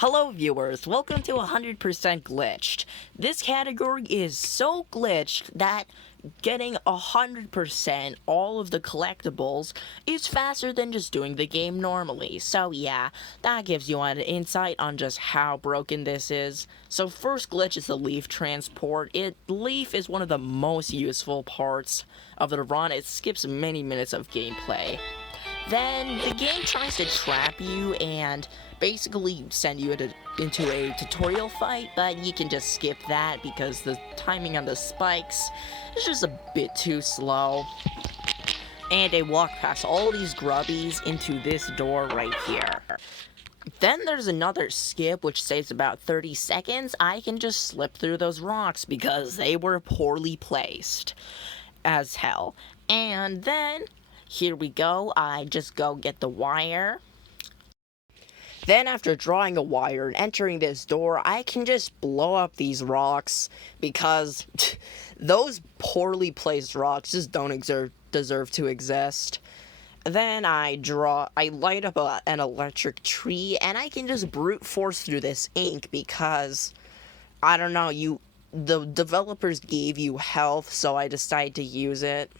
Hello viewers, welcome to 100% Glitched. This category is so glitched that getting 100% all of the collectibles is faster than just doing the game normally. So yeah, that gives you an insight on just how broken this is. So first glitch is the leaf transport. Leaf is one of the most useful parts of the run. It skips many minutes of gameplay. Then the game tries to trap you and basically send you into a tutorial fight, but you can just skip that because the timing on the spikes is just a bit too slow. And they walk past all these grubbies into this door right here. Then there's another skip which saves about 30 seconds. I can just slip through those rocks because they were poorly placed as hell. And then here we go, I just go get the wire. Then after drawing a wire and entering this door, I can just blow up these rocks because those poorly placed rocks just don't deserve to exist. Then I light up an electric tree and I can just brute force through this ink because, I don't know, the developers gave you health, so I decided to use it.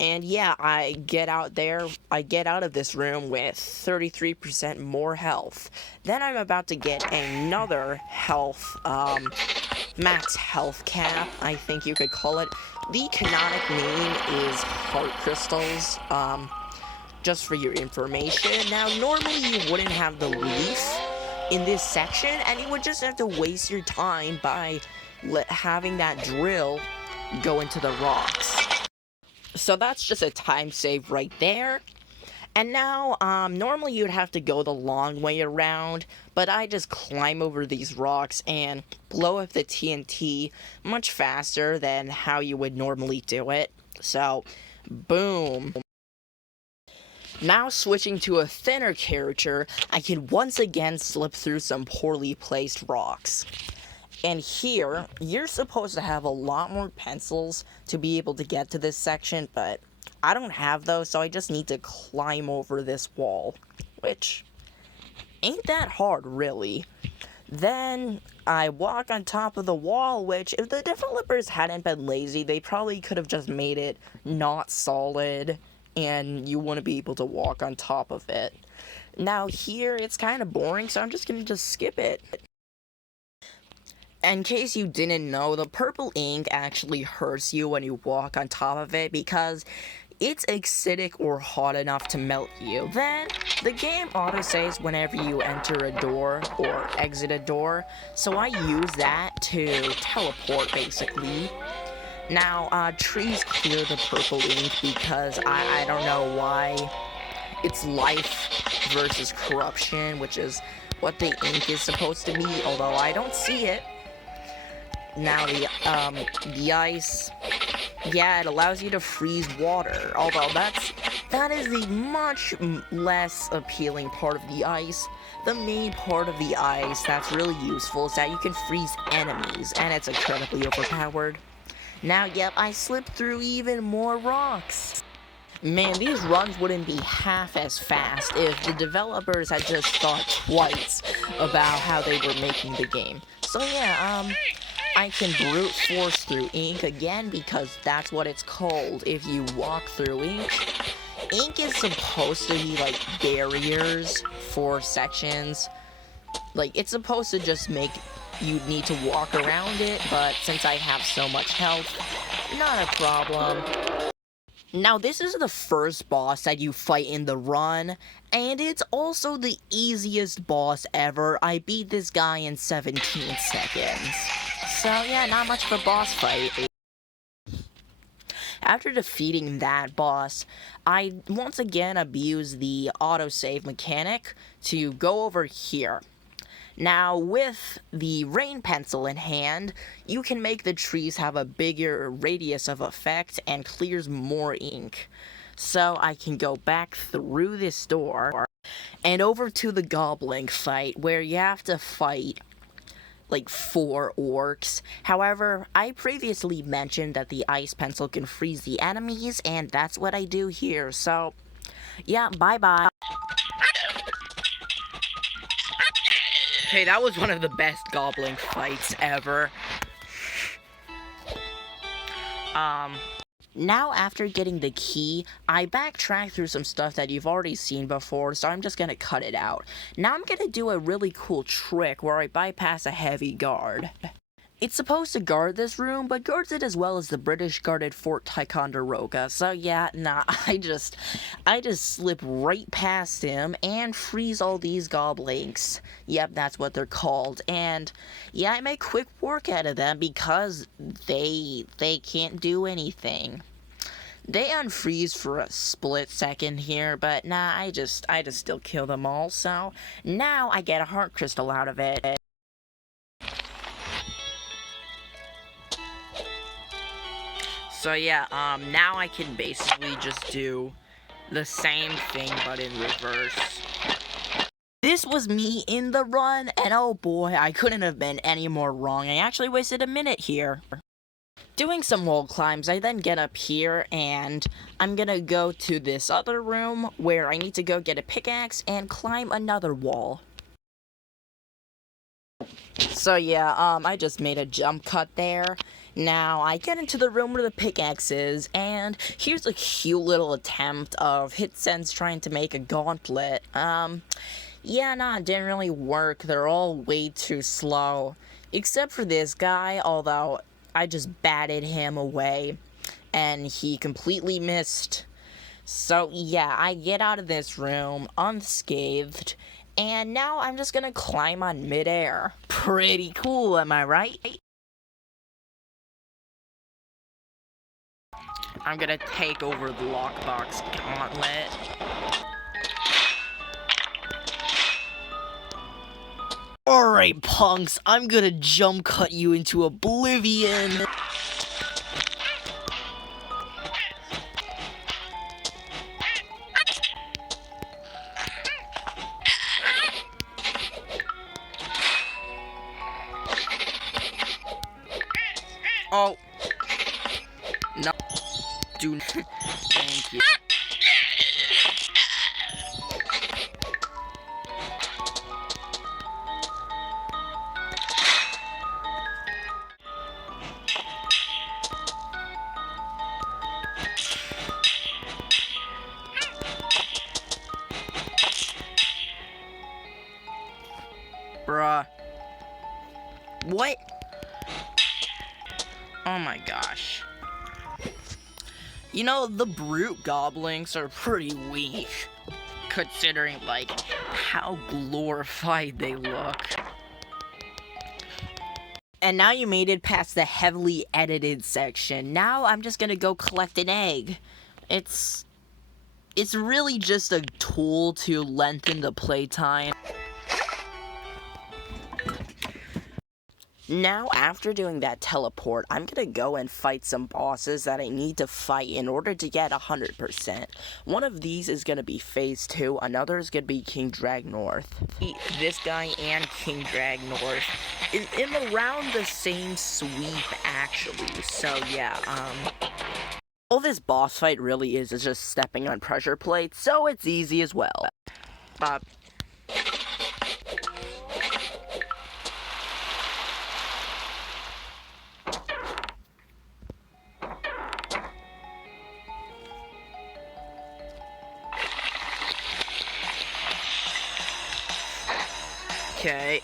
And yeah, I get out of this room with 33% more health. Then I'm about to get another health, max health cap, I think you could call it. The canonic name is heart crystals, just for your information. Now, normally you wouldn't have the leaf in this section, and you would just have to waste your time by having that drill go into the rocks. So that's just a time save right there. And now, normally you'd have to go the long way around, but I just climb over these rocks and blow up the TNT much faster than how you would normally do it. So, boom. Now switching to a thinner character, I can once again slip through some poorly placed rocks. And here, you're supposed to have a lot more pencils to be able to get to this section, but I don't have those, so I just need to climb over this wall, which ain't that hard, really. Then I walk on top of the wall, which, if the developers hadn't been lazy, they probably could have just made it not solid, and you wouldn't be able to walk on top of it. Now here, it's kind of boring, so I'm just gonna skip it. In case you didn't know, the purple ink actually hurts you when you walk on top of it because it's acidic or hot enough to melt you. Then, the game autosaves whenever you enter a door or exit a door, so I use that to teleport, basically. Now, trees clear the purple ink because I don't know why. It's life versus corruption, which is what the ink is supposed to be, although I don't see it. Now the ice, yeah, it allows you to freeze water, although that is the much less appealing part of the ice. The main part of the ice that's really useful is that you can freeze enemies, and it's incredibly overpowered. Now, yep, I slipped through even more rocks. Man, these runs wouldn't be half as fast if the developers had just thought twice about how they were making the game. So yeah, I can brute force through ink again because that's what it's called if you walk through ink. Ink is supposed to be like barriers for sections. Like, it's supposed to just make you need to walk around it, but since I have so much health, not a problem. Now, this is the first boss that you fight in the run, and it's also the easiest boss ever. I beat this guy in 17 seconds. So yeah, not much of a boss fight. After defeating that boss, I once again abuse the autosave mechanic to go over here. Now, with the rain pencil in hand, you can make the trees have a bigger radius of effect and clears more ink. So I can go back through this door and over to the goblin fight where you have to fight like 4 orcs. However, I previously mentioned that the ice pencil can freeze the enemies, and that's what I do here. So, yeah, bye-bye. Okay, that was one of the best goblin fights ever. Now after getting the key, I backtracked through some stuff that you've already seen before, so I'm just gonna cut it out. Now I'm gonna do a really cool trick where I bypass a heavy guard. It's supposed to guard this room, but guards it as well as the British guarded Fort Ticonderoga. So yeah, nah, I just slip right past him and freeze all these goblins. Yep, that's what they're called. And yeah, I make quick work out of them because they can't do anything. They unfreeze for a split second here, but nah, I just still kill them all. So now I get a heart crystal out of it. So yeah, now I can basically just do the same thing but in reverse. This was me in the run, and oh boy, I couldn't have been any more wrong. I actually wasted a minute here. Doing some wall climbs, I then get up here, and I'm gonna go to this other room where I need to go get a pickaxe and climb another wall. So yeah, I just made a jump cut there. Now, I get into the room where the pickaxe is, and here's a cute little attempt of Hitsense trying to make a gauntlet. Yeah, nah, it didn't really work. They're all way too slow. Except for this guy, although I just batted him away, and he completely missed. So yeah, I get out of this room unscathed, and now I'm just gonna climb on midair. Pretty cool, am I right? I'm gonna take over the lockbox gauntlet. Alright, punks, I'm gonna jump cut you into oblivion. Oh. No. Do. Thank you. Bruh. What? Oh my gosh. You know, the brute goblins are pretty weak, considering, like, how glorified they look. And now you made it past the heavily edited section. Now I'm just gonna go collect an egg. It's really just a tool to lengthen the playtime. Now, after doing that teleport, I'm gonna go and fight some bosses that I need to fight in order to get 100%. One of these is gonna be Phase 2, another is gonna be King Dragnorth. This guy and King Dragnorth in around the same sweep, actually. So yeah, all this boss fight really is just stepping on pressure plates, so it's easy as well. Okay.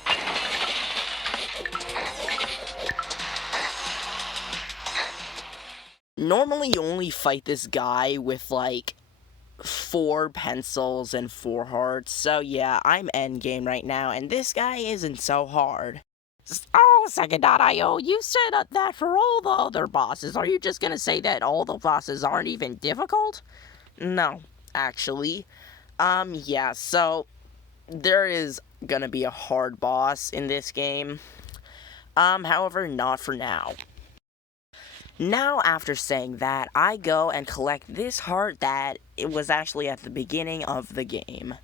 Normally you only fight this guy with like 4 pencils and 4 hearts, so yeah, I'm endgame right now, and this guy isn't so hard. Oh, Second.io, you said that for all the other bosses. Are you just gonna say that all the bosses aren't even difficult? No, actually. Yeah, so there is gonna be a hard boss in this game. However, not for now. Now, after saying that, I go and collect this heart that it was actually at the beginning of the game.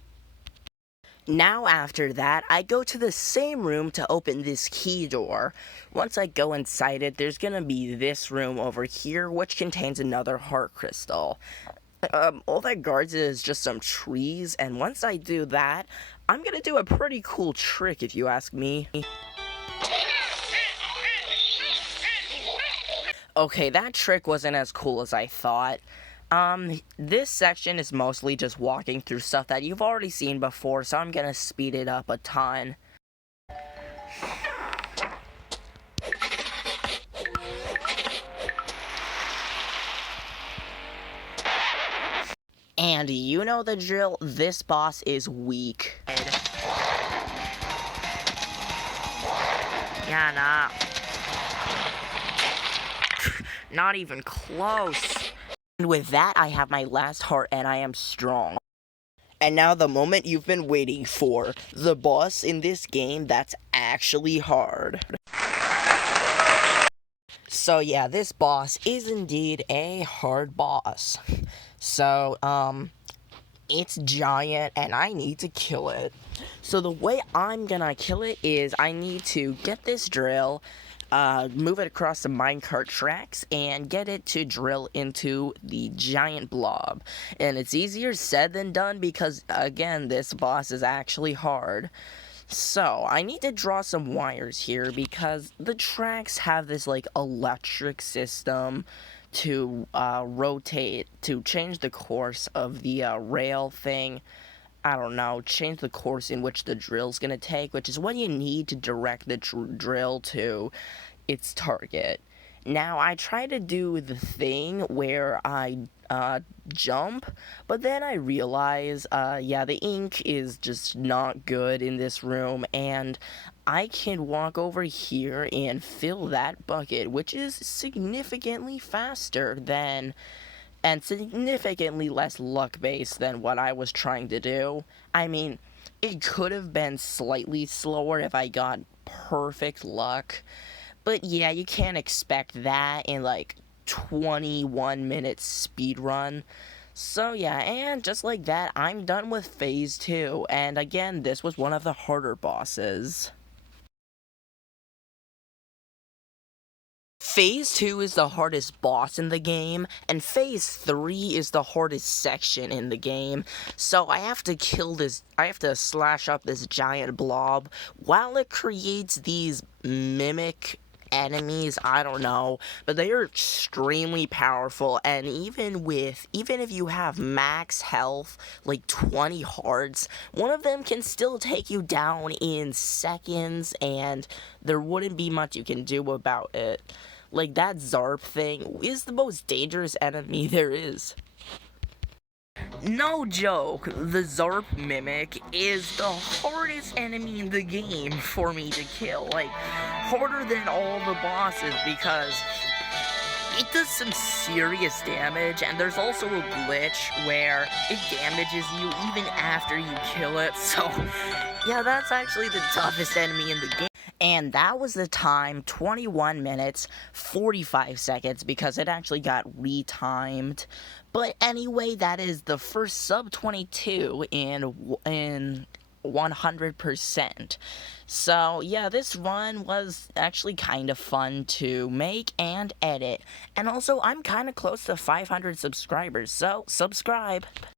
Now, after that, I go to the same room to open this key door. Once I go inside it, there's gonna be this room over here, which contains another heart crystal. All that guards is just some trees, and once I do that, I'm gonna do a pretty cool trick if you ask me. Okay, that trick wasn't as cool as I thought. This section is mostly just walking through stuff that you've already seen before, so I'm gonna speed it up a ton. And you know the drill, this boss is weak. Yeah, nah. Not even close. And with that, I have my last heart and I am strong. And now the moment you've been waiting for. The boss in this game that's actually hard. So yeah, this boss is indeed a hard boss. So, it's giant and I need to kill it. So the way I'm gonna kill it is I need to get this drill, move it across the minecart tracks, and get it to drill into the giant blob. And it's easier said than done because, again, this boss is actually hard. So, I need to draw some wires here because the tracks have this, like, electric system to rotate, to change the course of the rail thing. I don't know, change the course in which the drill's gonna take, which is what you need to direct the drill to its target. Now, I try to do the thing where I jump, but then I realize, yeah, the ink is just not good in this room, and I can walk over here and fill that bucket, which is significantly faster than, and significantly less luck-based than what I was trying to do. I mean, it could have been slightly slower if I got perfect luck, but yeah, you can't expect that in like 21 minutes speed run. So yeah, and just like that, I'm done with phase 2, and again, this was one of the harder bosses. Phase 2 is the hardest boss in the game, and Phase 3 is the hardest section in the game. So I have to slash up this giant blob while it creates these mimic enemies, I don't know, but they are extremely powerful, and even if you have max health, like 20 hearts, one of them can still take you down in seconds, and there wouldn't be much you can do about it. Like, that Zarp thing is the most dangerous enemy there is. No joke, the Zarp Mimic is the hardest enemy in the game for me to kill. Like, harder than all the bosses because it does some serious damage, and there's also a glitch where it damages you even after you kill it. So, yeah, that's actually the toughest enemy in the game. And that was the time, 21 minutes, 45 seconds, because it actually got retimed. But anyway, that is the first sub 22 in 100%. So, yeah, this run was actually kind of fun to make and edit. And also, I'm kind of close to 500 subscribers, so subscribe.